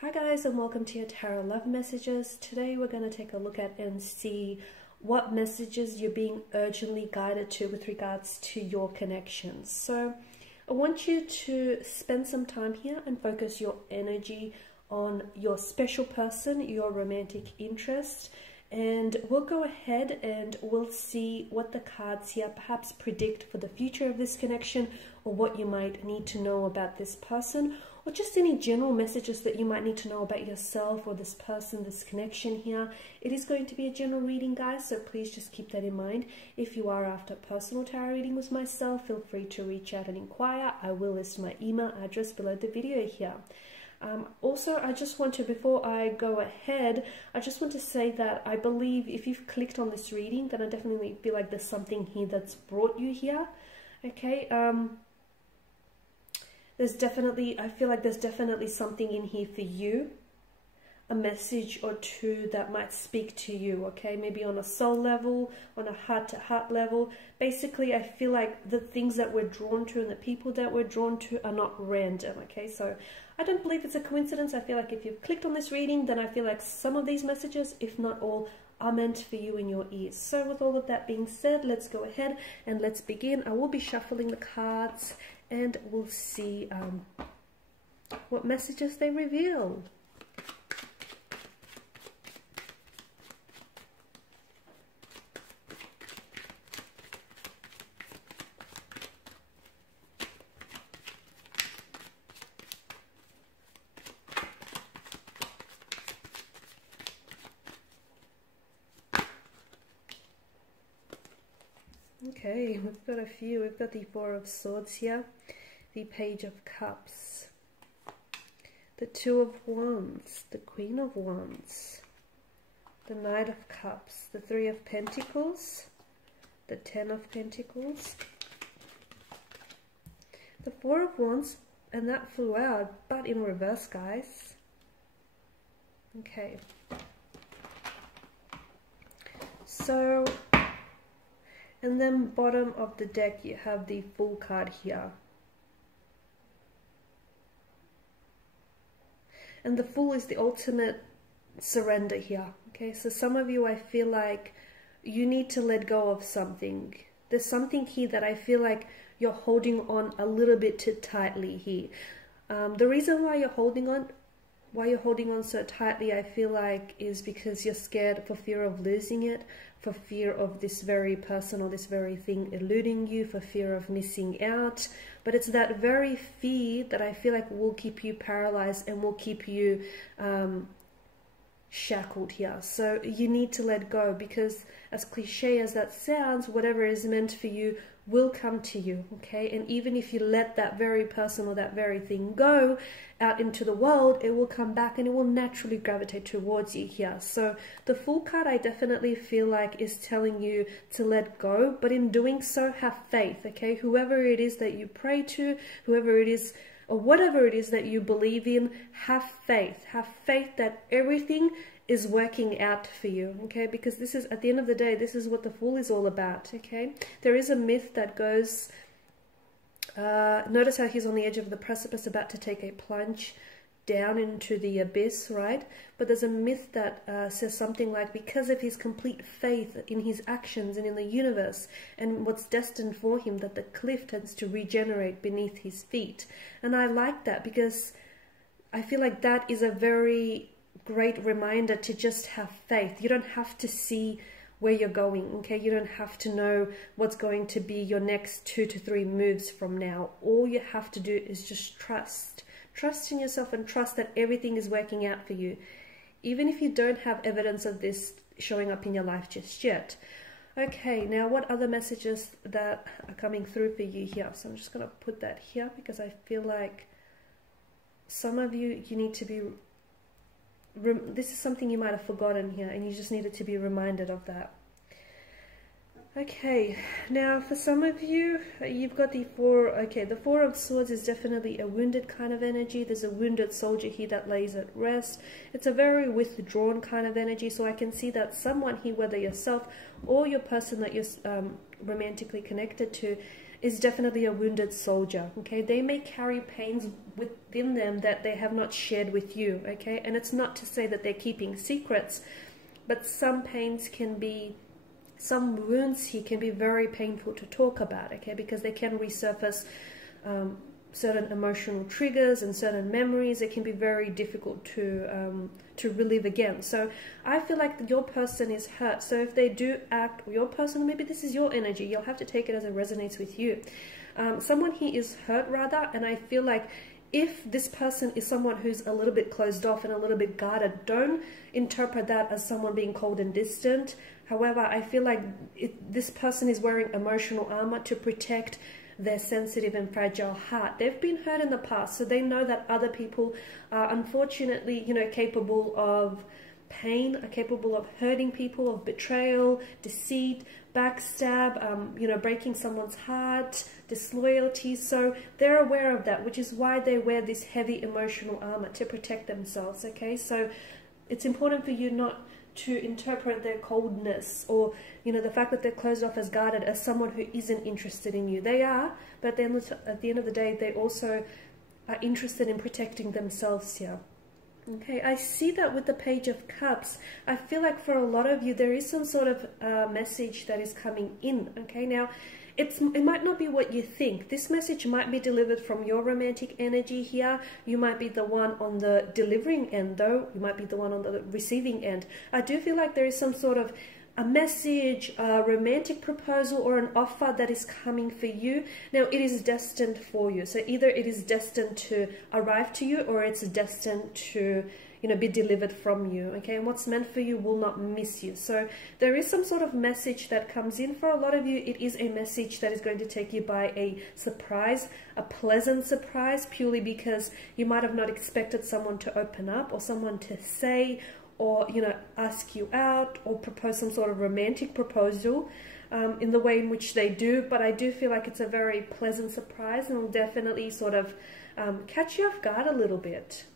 Hi guys, and welcome to your Tarot Love Messages. Today we're going to take a look at and see what messages you're being urgently guided to with regards to your connections. So I want you to spend some time here and focus your energy on your special person, your romantic interest, and we'll go ahead and we'll see what the cards here perhaps predict for the future of this connection, or what you might need to know about this person, or just any general messages that you might need to know about yourself or this person, this connection here. It is going to be a general reading, guys, so please just keep that in mind. If you are after a personal tarot reading with myself, feel free to reach out and inquire. I will list my email address below the video here. Also, I just want to, before I go ahead, I just want to say that I believe if you've clicked on this reading, then I definitely feel like there's something here that's brought you here. Okay, I feel like there's definitely something in here for you, a message or two that might speak to you, okay? Maybe on a soul level, on a heart-to-heart level. Basically, I feel like the things that we're drawn to and the people that we're drawn to are not random, okay? So I don't believe it's a coincidence. I feel like if you've clicked on this reading, then I feel like some of these messages, if not all, are meant for you in your ears. So with all of that being said, let's go ahead and let's begin. I will be shuffling the cards and we'll see what messages they reveal. Okay, we've got a few. We've got the Four of Swords here, the Page of Cups, the Two of Wands, the Queen of Wands, the Knight of Cups, the Three of Pentacles, the Ten of Pentacles, the Four of Wands, and that flew out, but in reverse, guys. Okay. So, and then bottom of the deck you have the Fool card here. And the Fool is the ultimate surrender here. Okay, so some of you, I feel like you need to let go of something. There's something here that I feel like you're holding on a little bit too tightly here. The reason why you're holding on so tightly, I feel like, is because you're scared for fear of losing it, for fear of this very person or this very thing eluding you, for fear of missing out. But it's that very fear that I feel like will keep you paralyzed and will keep you shackled here. So you need to let go, because as cliche as that sounds, whatever is meant for you will come to you, okay? And even if you let that very person or that very thing go out into the world, it will come back and it will naturally gravitate towards you here. So the Fool card, I definitely feel like, is telling you to let go, but in doing so, have faith, okay? Whoever it is that you pray to, whoever it is, or whatever it is that you believe in, have faith. Have faith that everything is working out for you, okay? Because this is, at the end of the day, this is what the Fool is all about, okay? There is a myth that goes, notice how he's on the edge of the precipice about to take a plunge down into the abyss, right? But there's a myth that says something like, because of his complete faith in his actions and in the universe and what's destined for him, that the cliff tends to regenerate beneath his feet. And I like that, because I feel like that is a very great reminder to just have faith. You don't have to see where you're going, okay? You don't have to know what's going to be your next 2 to 3 moves from now. All you have to do is just trust. Trust in yourself and trust that everything is working out for you, even if you don't have evidence of this showing up in your life just yet. Okay, now what other messages that are coming through for you here? So I'm just going to put that here, because I feel like some of you, you need to be, this is something you might have forgotten here, and you just needed to be reminded of that. Okay, now for some of you, you've got the the Four of Swords is definitely a wounded kind of energy. There's a wounded soldier here that lays at rest. It's a very withdrawn kind of energy, so I can see that someone here, whether yourself or your person that you're romantically connected to, is definitely a wounded soldier, okay? They may carry pains within them that they have not shared with you, okay? And it's not to say that they're keeping secrets, but some pains can be, some wounds here can be very painful to talk about, okay? Because they can resurface certain emotional triggers and certain memories. It can be very difficult to relive again. So I feel like your person is hurt. So if they do act, your person, maybe this is your energy, you'll have to take it as it resonates with you. Someone here is hurt rather, and I feel like if this person is someone who's a little bit closed off and a little bit guarded, don't interpret that as someone being cold and distant. However, I feel like this person is wearing emotional armor to protect their sensitive and fragile heart. They've been hurt in the past, so they know that other people are unfortunately, you know, capable of pain, are capable of hurting people, of betrayal, deceit, backstab, you know, breaking someone's heart, disloyalty. So they're aware of that, which is why they wear this heavy emotional armor, to protect themselves, okay? So it's important for you not to interpret their coldness or, you know, the fact that they're closed off as guarded as someone who isn't interested in you. They are, but then at the end of the day, they also are interested in protecting themselves here. Okay, I see that with the Page of Cups. I feel like for a lot of you, there is some sort of message that is coming in. Okay, now it might not be what you think. This message might be delivered from your romantic energy here. You might be the one on the delivering end, though. You might be the one on the receiving end. I do feel like there is some sort of a message, a romantic proposal, or an offer that is coming for you. Now, it is destined for you. So either it is destined to arrive to you, or it's destined to, you know, be delivered from you, okay? And what's meant for you will not miss you. So there is some sort of message that comes in. For a lot of you, it is a message that is going to take you by a surprise, a pleasant surprise, purely because you might have not expected someone to open up, or someone to say, or, you know, ask you out, or propose some sort of romantic proposal in the way in which they do. But I do feel like it's a very pleasant surprise, and will definitely sort of catch you off guard a little bit.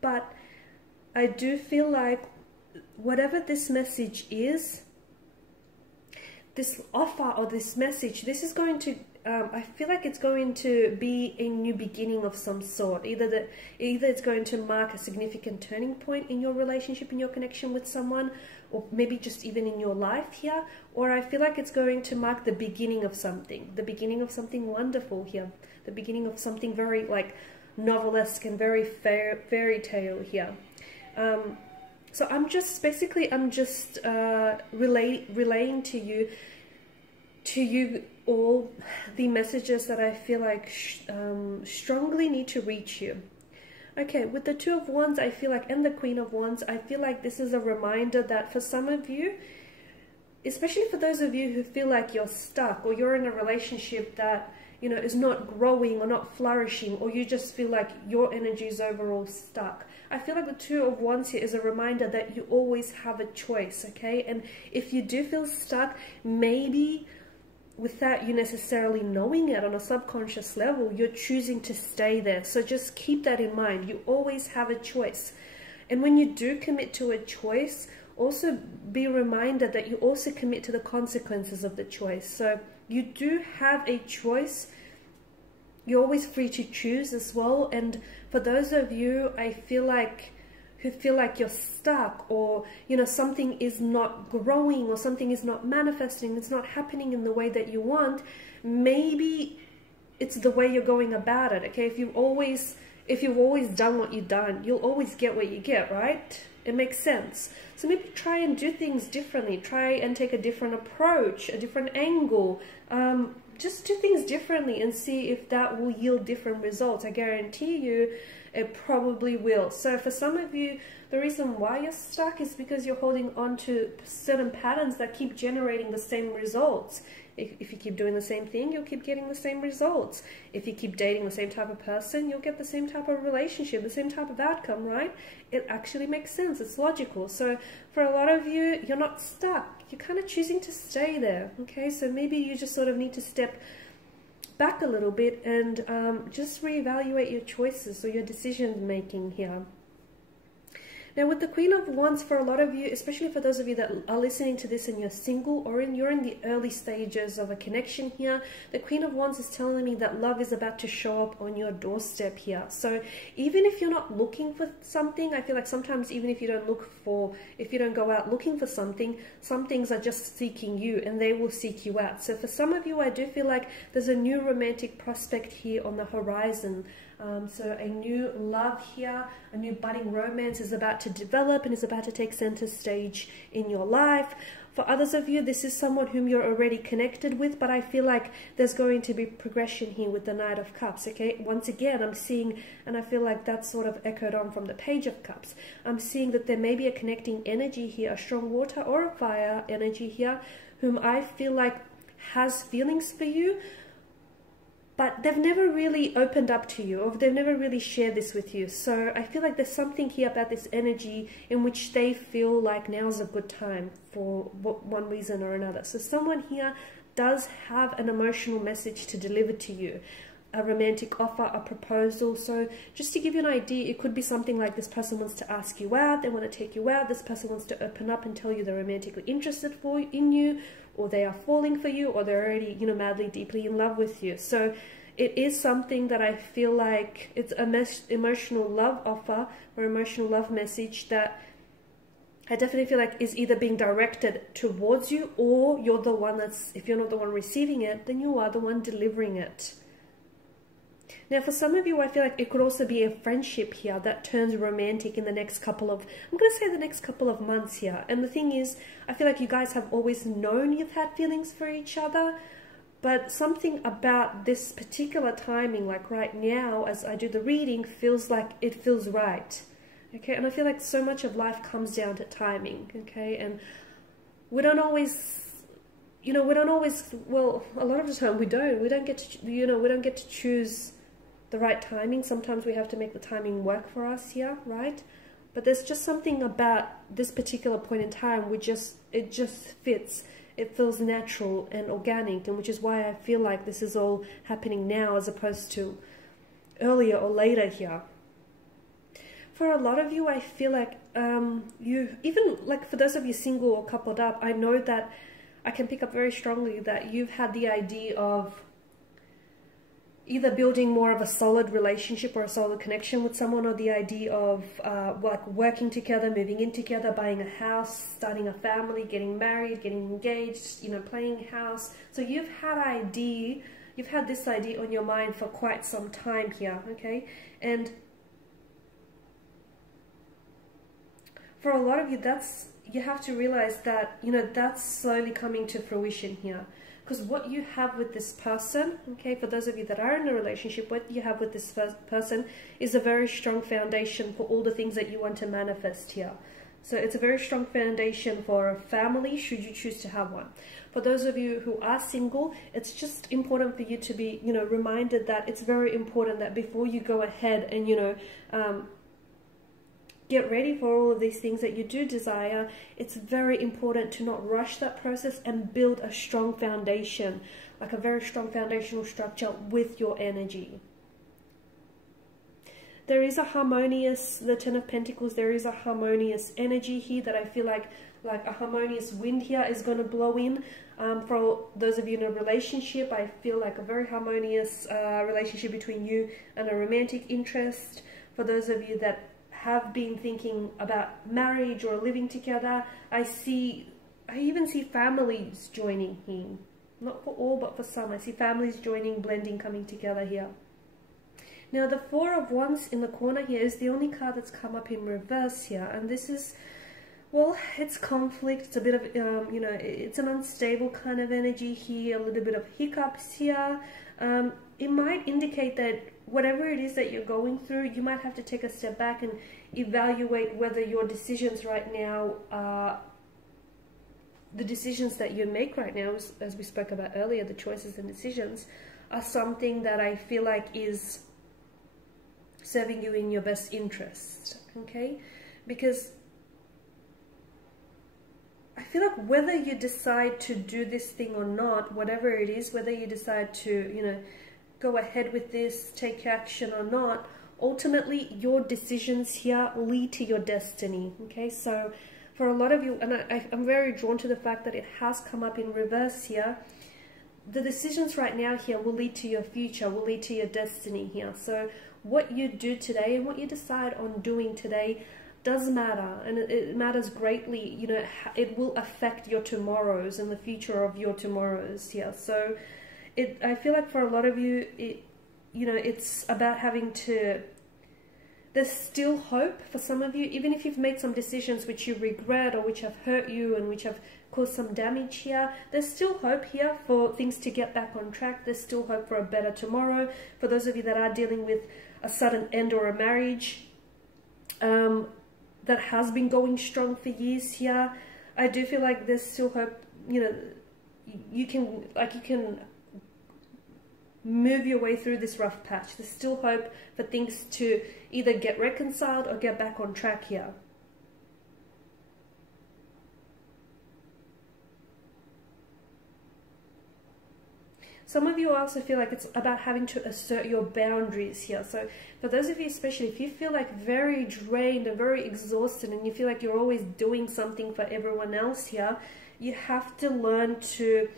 But I do feel like whatever this message is, this offer or this message, this is going to, I feel like it's going to be a new beginning of some sort. Either it's going to mark a significant turning point in your relationship, in your connection with someone, or maybe just even in your life here, or I feel like it's going to mark the beginning of something wonderful here, the beginning of something very like novelesque and very fairy tale here. So I'm just relaying to you all the messages that I feel like strongly need to reach you. Okay, with the Two of Wands, I feel like, and the Queen of Wands, I feel like this is a reminder that for some of you, especially for those of you who feel like you're stuck, or you're in a relationship that, you know, is not growing or not flourishing, or you just feel like your energy is overall stuck. I feel like the Two of Wands here is a reminder that you always have a choice, okay? And if you do feel stuck, maybe without you necessarily knowing it on a subconscious level, you're choosing to stay there. So just keep that in mind. You always have a choice. And when you do commit to a choice, also be reminded that you also commit to the consequences of the choice. So you do have a choice. You're always free to choose as well. And for those of you, I feel like, who feel like you're stuck, or, you know, something is not growing, or something is not manifesting, it's not happening in the way that you want, maybe it's the way you're going about it, okay? If you've always done what you've done, you'll always get what you get, right? It makes sense. So maybe try and do things differently. Try and take a different approach, a different angle. Just do things differently and see if that will yield different results. I guarantee you it probably will. So for some of you, the reason why you're stuck is because you're holding on to certain patterns that keep generating the same results. If you keep doing the same thing, you'll keep getting the same results. If you keep dating the same type of person, you'll get the same type of relationship, the same type of outcome, right? It actually makes sense. It's logical. So for a lot of you, you're not stuck. You're kind of choosing to stay there, okay? So maybe you just sort of need to step back a little bit and just reevaluate your choices or your decision making here. Now with the Queen of Wands, for a lot of you, especially for those of you that are listening to this and you're single, or you're in the early stages of a connection here, the Queen of Wands is telling me that love is about to show up on your doorstep here. So even if you're not looking for something, I feel like sometimes even if you don't go out looking for something, some things are just seeking you and they will seek you out. So for some of you, I do feel like there's a new romantic prospect here on the horizon. So a new love here, a new budding romance is about to develop and is about to take center stage in your life. For others of you, this is someone whom you're already connected with, but I feel like there's going to be progression here with the Knight of Cups, okay? Once again, I'm seeing, and I feel like that's sort of echoed on from the Page of Cups, I'm seeing that there may be a connecting energy here, a strong water or a fire energy here, whom I feel like has feelings for you, but they've never really opened up to you, or they've never really shared this with you. So I feel like there's something here about this energy in which they feel like now's a good time for one reason or another. So someone here does have an emotional message to deliver to you, a romantic offer, a proposal. So just to give you an idea, it could be something like this person wants to ask you out, they want to take you out, this person wants to open up and tell you they're romantically interested in you, or they are falling for you, or they're already, you know, madly, deeply in love with you. So it is something that I feel like it's an emotional love offer or emotional love message that I definitely feel like is either being directed towards you, or you're the one that's, if you're not the one receiving it, then you are the one delivering it. Now, for some of you, I feel like it could also be a friendship here that turns romantic in the next couple of, I'm going to say the next couple of months here. And the thing is, I feel like you guys have always known you've had feelings for each other, but something about this particular timing, like right now, as I do the reading, feels like it feels right. Okay, and I feel like so much of life comes down to timing, okay? And we don't always, you know, well, a lot of the time we don't get to, you know, we don't get to choose the right timing. Sometimes we have to make the timing work for us here, right? But there's just something about this particular point in time it just fits. It feels natural and organic, and which is why I feel like this is all happening now as opposed to earlier or later here. For a lot of you, I feel like you, even like for those of you single or coupled up, I know that I can pick up very strongly that you've had the idea of either building more of a solid relationship or a solid connection with someone, or the idea of like working together, moving in together, buying a house, starting a family, getting married, getting engaged, you know, playing house. So you've had this idea on your mind for quite some time here, okay? And for a lot of you, you have to realize that, you know, that's slowly coming to fruition here. Because what you have with this person, okay, for those of you that are in a relationship, what you have with this person is a very strong foundation for all the things that you want to manifest here. So it's a very strong foundation for a family, should you choose to have one. For those of you who are single, it's just important for you to be, you know, reminded that it's very important that before you go ahead and, you know, get ready for all of these things that you do desire, it's very important to not rush that process and build a strong foundation, like a very strong foundational structure with your energy. There is a harmonious, the Ten of Pentacles, there is a harmonious energy here that I feel like a harmonious wind here is going to blow in. For those of you in a relationship, I feel like a very harmonious relationship between you and a romantic interest. For those of you that have been thinking about marriage or living together, I even see families joining here. Not for all, but for some. I see families joining, blending, coming together here. Now, the Four of Wands in the corner here is the only card that's come up in reverse here. And this is, well, it's conflict. It's a bit of, you know, it's an unstable kind of energy here, a little bit of hiccups here. It might indicate that whatever it is that you're going through, you might have to take a step back and evaluate whether your decisions right now are the decisions that you make right now, as we spoke about earlier, the choices and decisions are something that I feel like is serving you in your best interest, okay? Because I feel like whether you decide to do this thing or not, whatever it is, whether you decide to, you know, go ahead with this, take action or not, ultimately your decisions here lead to your destiny. Okay, so for a lot of you, and I'm very drawn to the fact that it has come up in reverse here, the decisions right now here will lead to your future, will lead to your destiny here. So what you do today and what you decide on doing today does matter, and it matters greatly. You know, it will affect your tomorrows and the future of your tomorrows here. So I feel like for a lot of you, you know, it's about having to, there's still hope for some of you, even if you've made some decisions which you regret or which have hurt you and which have caused some damage here. There's still hope here for things to get back on track. There's still hope for a better tomorrow. For those of you that are dealing with a sudden end or a marriage that has been going strong for years here, I do feel like there's still hope. You know, you can move your way through this rough patch. There's still hope for things to either get reconciled or get back on track here. Some of you also feel like it's about having to assert your boundaries here. So for those of you, especially if you feel like very drained and very exhausted and you feel like you're always doing something for everyone else here, you have to learn to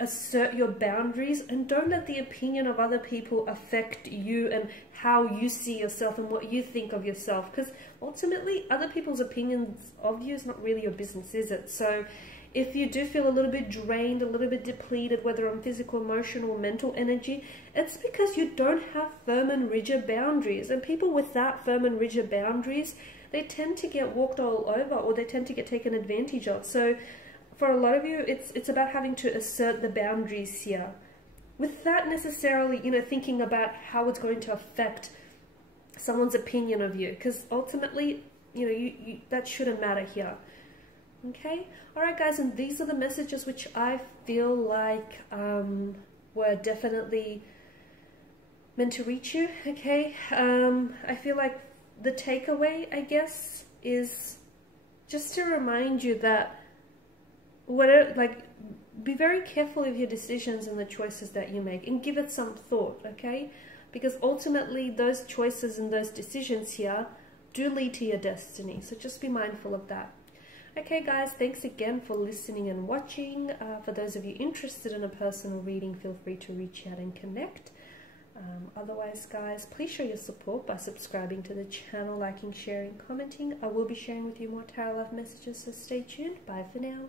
assert your boundaries and don't let the opinion of other people affect you and how you see yourself and what you think of yourself, because ultimately other people's opinions of you is not really your business, is it? So if you do feel a little bit drained, a little bit depleted, whether on physical, emotional, or mental energy, it's because you don't have firm and rigid boundaries. And people without firm and rigid boundaries, they tend to get walked all over, or they tend to get taken advantage of. So for a lot of you, it's about having to assert the boundaries here, without necessarily, you know, thinking about how it's going to affect someone's opinion of you, because ultimately, you know, that shouldn't matter here. Okay, all right, guys, and these are the messages which I feel like were definitely meant to reach you. Okay, I feel like the takeaway, I guess, is just to remind you that whatever, like, be very careful of your decisions and the choices that you make, and give it some thought. Okay, because ultimately those choices and those decisions here do lead to your destiny. So just be mindful of that. Okay, guys, thanks again for listening and watching. For those of you interested in a personal reading, feel free to reach out and connect. Otherwise, guys, please show your support by subscribing to the channel, liking, sharing, commenting. I will be sharing with you more tarot love messages, so stay tuned. Bye for now.